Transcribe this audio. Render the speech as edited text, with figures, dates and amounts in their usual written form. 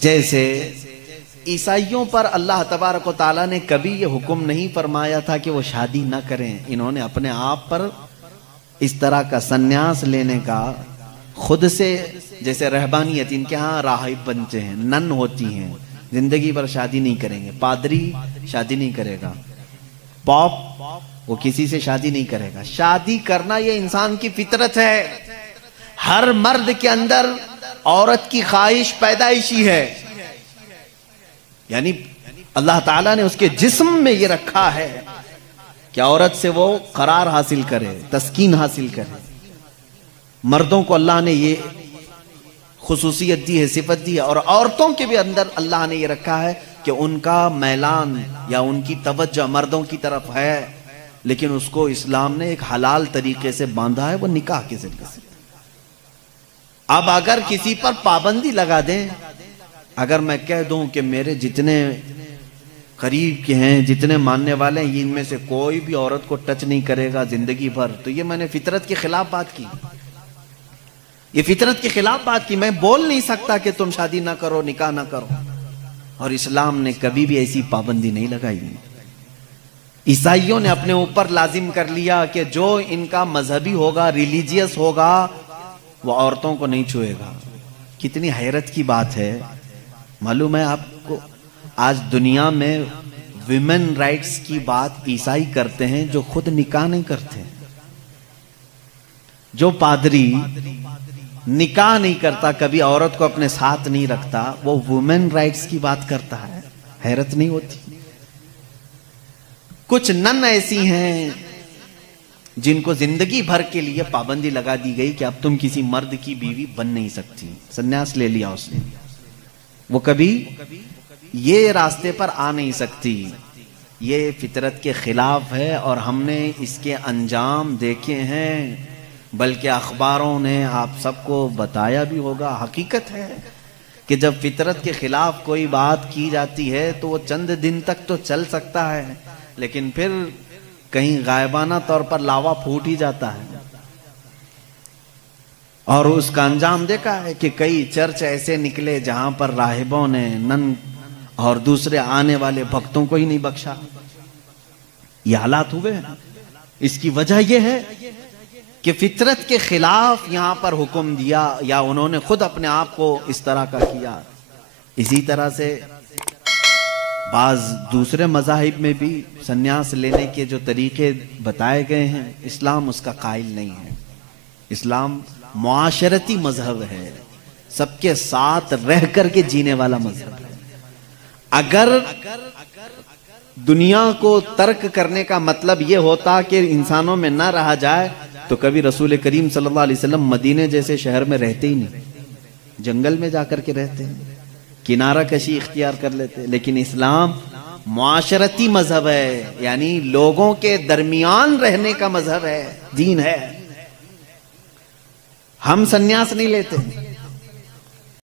जैसे ईसाइयों पर अल्लाह तबारक व तआला ने कभी ये हुक्म नहीं फरमाया था कि वो शादी न करें। इन्होंने अपने आप पर इस तरह का संन्यास लेने का खुद से, जैसे रहबानियत इनके यहाँ राहिब बनते हैं, नन होती हैं, जिंदगी भर शादी नहीं करेंगे। पादरी शादी नहीं करेगा, पॉप वो किसी से शादी नहीं करेगा। शादी करना ये इंसान की फितरत है। हर मर्द के अंदर औरत की ख्वाहिश पैदाइशी है, यानी अल्लाह ताला ने उसके जिस्म में ये रखा है कि औरत से वो करार हासिल करे, तस्कीन हासिल करे। मर्दों को अल्लाह ने ये खुसूसियत दी है, सिफत दी है। और औरतों के भी अंदर अल्लाह ने ये रखा है कि उनका मैलान या उनकी तवज्जो मर्दों की तरफ है, लेकिन उसको इस्लाम ने एक हलाल तरीके से बांधा है, वो निकाह के जरिए से। अब अगर किसी पर पाबंदी लगा दें, अगर मैं कह दूं कि मेरे जितने करीब के हैं, जितने मानने वाले हैं, इनमें से कोई भी औरत को टच नहीं करेगा जिंदगी भर, तो ये मैंने फितरत के खिलाफ बात की। ये फितरत के खिलाफ बात की। मैं बोल नहीं सकता कि तुम शादी ना करो, निकाह ना करो, और इस्लाम ने कभी भी ऐसी पाबंदी नहीं लगाई। ईसाइयों ने अपने ऊपर लाजिम कर लिया कि जो इनका मजहबी होगा, रिलीजियस होगा, वो औरतों को नहीं छुएगा। कितनी हैरत की बात है। मालूम है आपको, आज दुनिया में विमेन राइट्स की बात ईसाई करते हैं जो खुद निकाह नहीं करते। जो पादरी निकाह नहीं करता, कभी औरत को अपने साथ नहीं रखता, वो वुमेन राइट्स की बात करता है। हैरत नहीं होती? कुछ नन ऐसी हैं जिनको जिंदगी भर के लिए पाबंदी लगा दी गई कि अब तुम किसी मर्द की बीवी बन नहीं सकती। संन्यास ले लिया उसने, वो कभी ये रास्ते पर आ नहीं सकती। ये फितरत के खिलाफ है और हमने इसके अंजाम देखे हैं, बल्कि अखबारों ने आप सबको बताया भी होगा। हकीकत है कि जब फितरत के खिलाफ कोई बात की जाती है तो वो चंद दिन तक तो चल सकता है, लेकिन फिर कहीं गायबाना तौर पर लावा फूट ही जाता है। और उसका अंजाम देखा है कि कई चर्च ऐसे निकले जहां पर राहिबों ने नन और दूसरे आने वाले भक्तों को ही नहीं बख्शा। ये हालात हुए हैं। इसकी वजह यह है कि फितरत के खिलाफ यहां पर हुक्म दिया, या उन्होंने खुद अपने आप को इस तरह का किया। इसी तरह से बाज दूसरे मज़ाहिब में भी संन्यास लेने के जो तरीके बताए गए हैं, इस्लाम उसका कायल नहीं है। इस्लाम मुआशरती मजहब है, सबके साथ रह करके जीने वाला मजहब है। अगर दुनिया को तर्क करने का मतलब यह होता कि इंसानों में ना रहा जाए, तो कभी रसूल करीम सल्लल्लाहु अलैहि वसल्लम मदीने जैसे शहर में रहते ही नहीं, जंगल में जाकर के रहते हैं, किनारा कशी इख्तियार कर लेते। लेकिन इस्लाम मुआशरती मजहब है, यानी लोगों के दरमियान रहने का मजहब है, दीन है। हम संन्यास नहीं लेते।